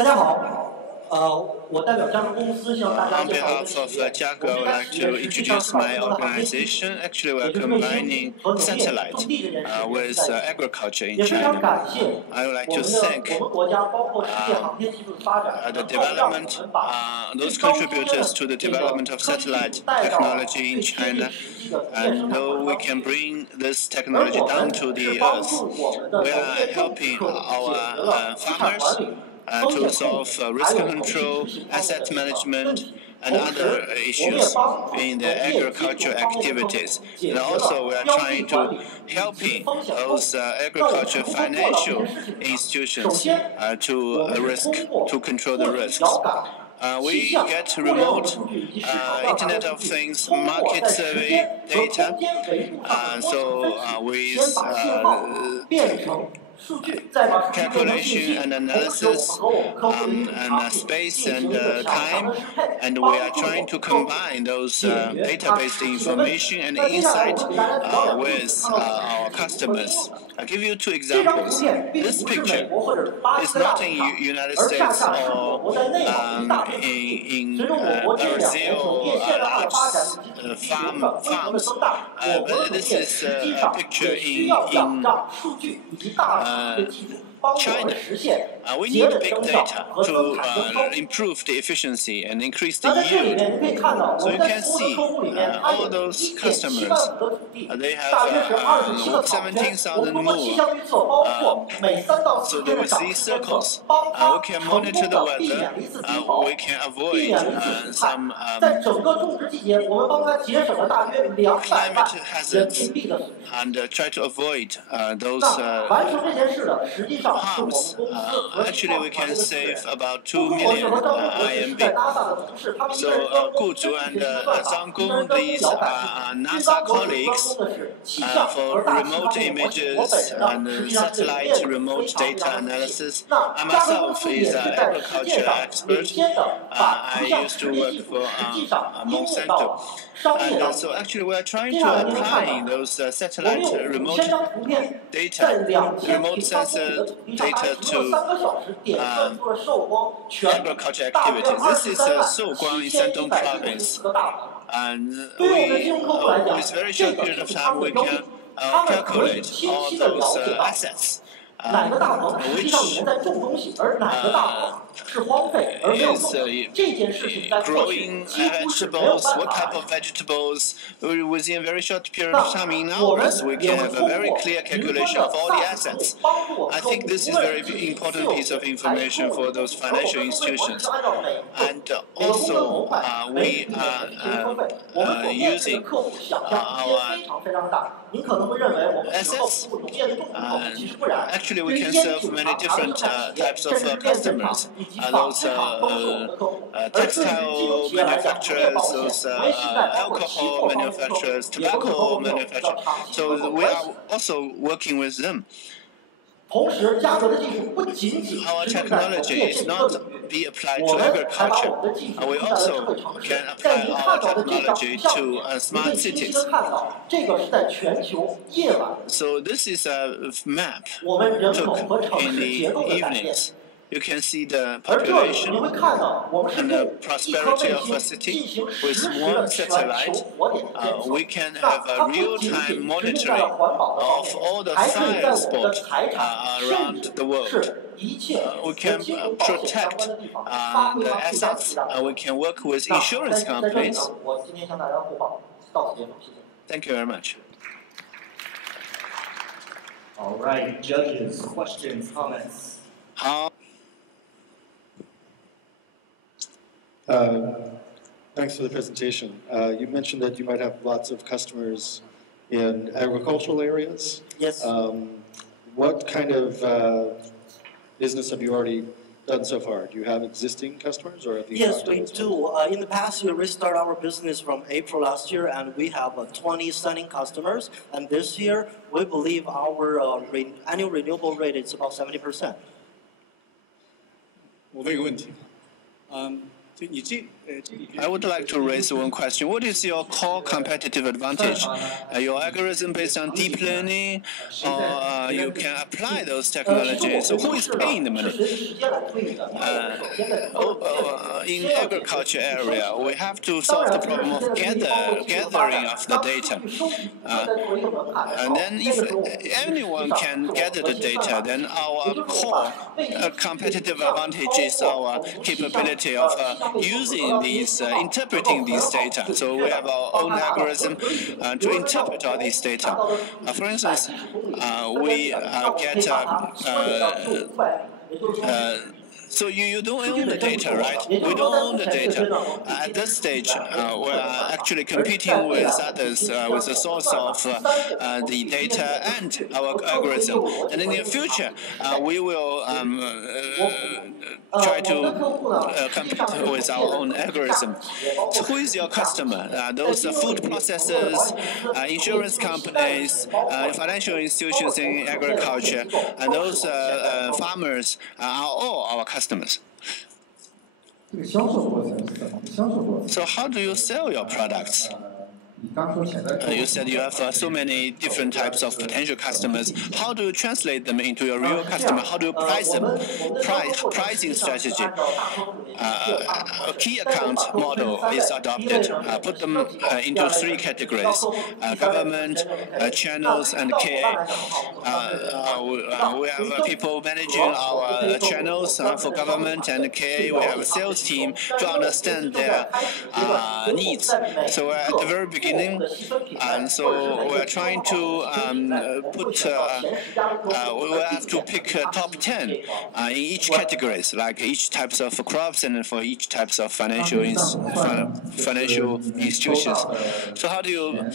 大家好，我代表加州公司向大家 On 介绍一 behalf 个 of 企业。 Gago, I would like to introduce my organization. Actually, we are combining satellite with agriculture in 也非常 China. 感谢 I would like 我 to 们的 thank 国家，包括世界航天技术的发展， the 能够让我们 development, 把 those 最高端的 contributors to the 这个 development of 科技技 satellite 术带到 technology in 最贴近 China. 实际的农业生 And 产 though 环 we 境。 can bring this 而 technology 我 down 们 to 是 the 帮 earth, 助我们的 we 农 are 业种 helping 可解决 our 了资产 farmers 管理、风 to 险控 solve 制，还 risk 有统计执 control, 行方面 asset 的问 management, 题。 and 同 other 时，我们也 issues 帮助 in 农 the 业金 agriculture 融方面的客户 activities. 解 And 决 also, we 了 are 标的 trying 管 to 理以及 helping 风险控 those 制。那我们 agriculture 如何做到这 financial 件事情呢？首 institutions 先， to 我们是 risk 通过 to control 获 the 取 risks. 遥感、气 We 象、 get 互联网 remote 数据以及市场调查 Internet 的 of 数据， Things 通过 market 在时 survey 间和 data. 空间维度上的多层分 So 析， with 先把信号变成数据，再把数据变成信息。 calculation and 同时，我们 analysis 和我们客户的技术 and 场景 space 进行 and 一个强强 time, 的适配， and we 帮 are 助 trying 我 to 们客户 combine those 解决他 database 实际的问题。 information and 那接下来我 insight 会给大家主要两个例 with 子，看到这 our 个是如何应 customers. 用的。 I'll give you two 这张图 examples. 片并 This 不是美 picture 国或者巴 is 西的大 not 市 in 场， United 而恰 States 恰是我 or 国在内蒙的一大片土地。随着我国近2年农业现代化的发展以及土地流转规模的增大，我国的农业实际上也需要仰仗数据以及大数据的技术，帮助我们实现 we 节 need 省 big 增效 data 和增 to 产增收。 improve the efficiency and increase 那 the 在这里 yield. 面，您可以看到，我 So 们 you 在 can 所有的 see 客户里面，它有 all those 1.7 万亩的土地， they have 大约是27个草圈。我们通过气象预测，包括每3到4 So 天 that 的 with 涨 these 势监测， circles, 帮它 we can 成 monitor 功 the 的避 weather. 免了一次冰雹， We can 避 avoid 免了一次损害。 some 在整个种植季节，我们帮它节省了大约200万 climate 人 hazards 民币的损失。 and try to avoid those 那完成这件事的，实际上是我们 harms. 公司和 Actually, 创 we 团 can 队的资源。 save about 2顾客模式 million 和招工模式是在 RMB. NASA 的同事，他们一 So 个人专攻 Gu 分 Zhu 析 and 学习的算法， Zhang 一个 Gong, 人专攻 these 遥感 are 技术。最 NASA 高模式专 colleagues 攻的是气象 for 和大气 remote 方面的模式。我 images 本人呢，实 and 际上是练 satellite 得非 remote 常非 data 常的仔细。 analysis. 那 I 加州公 myself 司也 is 是 an 在世 agriculture 界上领 expert. 先的，把 I 图像 used 识 to 别 work 技术 for 实际上应用到 Monsanto. 了商业当 And so 中。 actually we are trying 接 to 下来您能看 apply 到， those 我们 satellite 用 remote 5000张图片， data, 在2000 remote 平方公里 sensor 的土地上，大概 data 使用了3个小时，点算出了受光全 agriculture 大约 activities. This is 23万 Soguang in Shandong 7194 province. 个大棚。 And 对于我们的 we, 金融客户来讲， with very 这 short 个 period 就 of 是他 time, 们的 we 标准， can 他们可以 calculate 清 all 晰的了 those 解到 assets. 哪个大棚实际上里面在种东西，而哪个大棚是荒废而没有用的。这件事情在过去 growing 几乎是没有 vegetables, 办 what 法 type 完 of 成。 vegetables, within a very short period 那 of time. In 我们 hours, we 也 can 会 have a 通 very 过 clear 云端 calculation 的 of all the SaaS 服务 assets. 帮助我们 I 客户 think this 无 is 论 very 是进行 important 自由 piece of 学还是 information 购 for 置， those 而我们 financial 的收费模式 institutions. 是按照每 And 每个功能模 also, 块每 we 笔的平均收 are 费。我们所面对的 using 客户想象空间非常非常大。您可能会认为我们只能够服务农业的种植客户，其实不然。 actually 对 we 于 can 烟 serve 酒 many 厂、茶的 different 生产企业， types of 甚至是面粉厂 customers. 以及纺织厂都是我们的客户。而对于金融 Textile 企业来讲，农业保 manufacturers, 险、 those 农业信贷，包括期 alcohol 货方面的客户， manufacturers, 也都是和 tobacco 我们有比较 manufacturers. 长期的 So 合作 we 关 are 系。 also working with them. 同时，嘉格的技术不仅仅 Our 是在农 technology 业 is 这一个 not 领域， be applied 我 to 们还把 agriculture. 我们的技术 We 用在了智 also 慧城市。 can 在 apply 您 our 看到的这张图 technology 像里 to 面，您 smart 可以清晰 cities. 的看到，这个是在全球夜晚 So this is a map 我们人口 took 和城 in 市结 the 构的改变。 evenings. You can see the 而这里 population 你会看到，我们是 and 用 the 一颗 prosperity 卫 of a 星 city 进行实 with 时 one 的全球 satellite. 火点的监测。 We can 那 have 它 a 不仅 real-time 仅用在 monitoring 了环保的方 of 面， all the 还可以在 fire 我们的 spot 财产，甚 around 至 the world. 是一切 We 和 can 金融保险相 protect 关的地方，发挥 the 它最大的 assets. 最大的 We can work with 那 insurance 在这里呢 companies. 我今天向大家汇报，到此结束，谢谢。Thank you very much. All right, judges, questions, comments. Thanks for the presentation. You mentioned that you might have lots of customers in agricultural areas. Yes. What kind of business have you already done so far? Do you have existing customers, or have you? Yes, talked to we those do. In the past year, we started our business from April last year, and we have 20 signing customers. And this year, we believe our annual renewable rate is about 70%. 我问一个问题， I would like to raise one question. What is your core competitive advantage? Your algorithm based on deep learning, or you can apply those technologies? So who is paying the money? In agriculture area, we have to solve the problem of gathering of the data. And then if anyone can gather the data, then our core competitive advantage is our capability of using these, interpreting these data. So we have our own algorithm to interpret all these data. For instance, we get so you don't own the data, right? We don't own the data. At this stage, we are actually competing with others with the source of the data and our algorithm. And in the future, we will try to compete with our own algorithm. So who is your customer? Those food processors, insurance companies, financial institutions in agriculture, and those farmers are all our customers. So how do you sell your products? You said you have so many different types of potential customers. How do you translate them into your real customer? How do you price them? Pricing strategy. A key account model is adopted. Put them into three categories: government, channels, and KA. We have people managing our channels for government and KA. We have a sales team to understand their needs. So at the very beginning, and so we're trying to we have to pick top 10 in each categories, like each types of crops and for each types of financial institutions. So how do you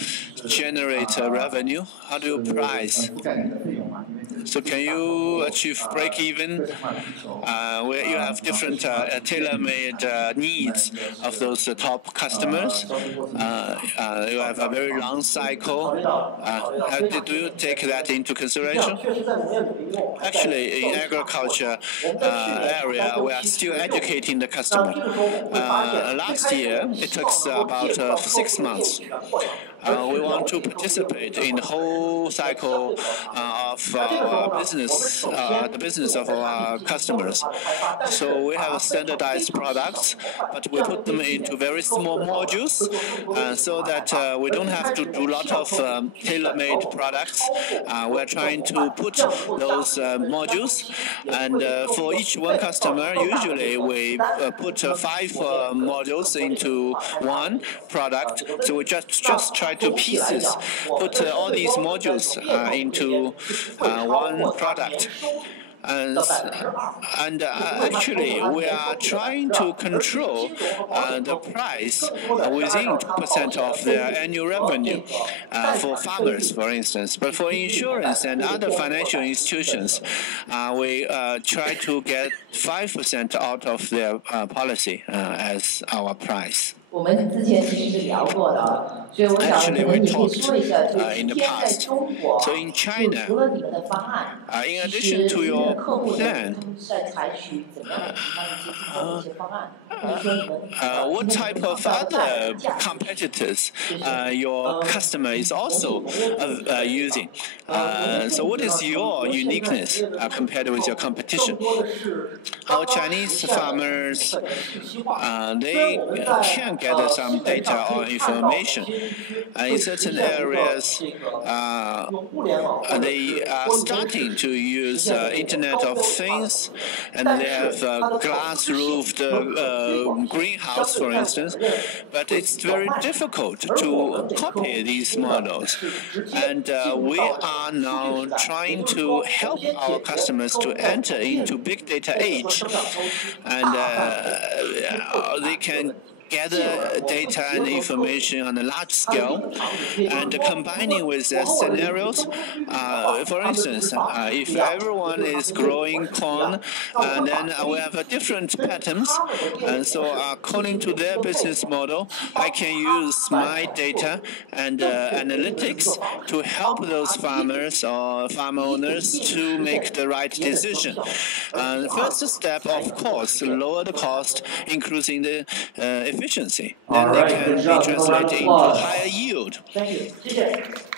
generate revenue? How do you price? So can you achieve break-even where you have different tailor-made needs of those top customers? You have a very long cycle. Do you take that into consideration? Actually, in agriculture area, we are still educating the customer. Last year, it took about 6 months. We want to participate in the whole cycle of our business, the business of our customers. So we have standardized products, but we put them into very small modules so that we don't have to do a lot of tailor-made products. We're trying to put those modules, and for each one customer, usually we put 5 modules into one product. So we just try to pieces put all these modules into one product. And actually, we are trying to control the price within 2% of their annual revenue for farmers, for instance. But for insurance and other financial institutions, we try to get 5% out of their policy as our price. Actually, we talked in the past. So in China, in addition to your plan, what type of other competitors your customer is also using? So what is your uniqueness compared with your competition? Our Chinese farmers, they can gather some data or information. In certain areas, they are starting to use Internet of Things, and they have glass-roofed greenhouse, for instance. But it's very difficult to copy these models. And we are now trying to help our customers to enter into big data age, and they can gather data and information on a large scale and combining with scenarios. For instance, if everyone is growing corn, and then we have different patterns, and so according to their business model, I can use my data and analytics to help those farmers or farm owners to make the right decision. The first step, of course, to lower the cost, increasing the efficiency. Then they can be translated into higher yield. Thank you. 谢谢。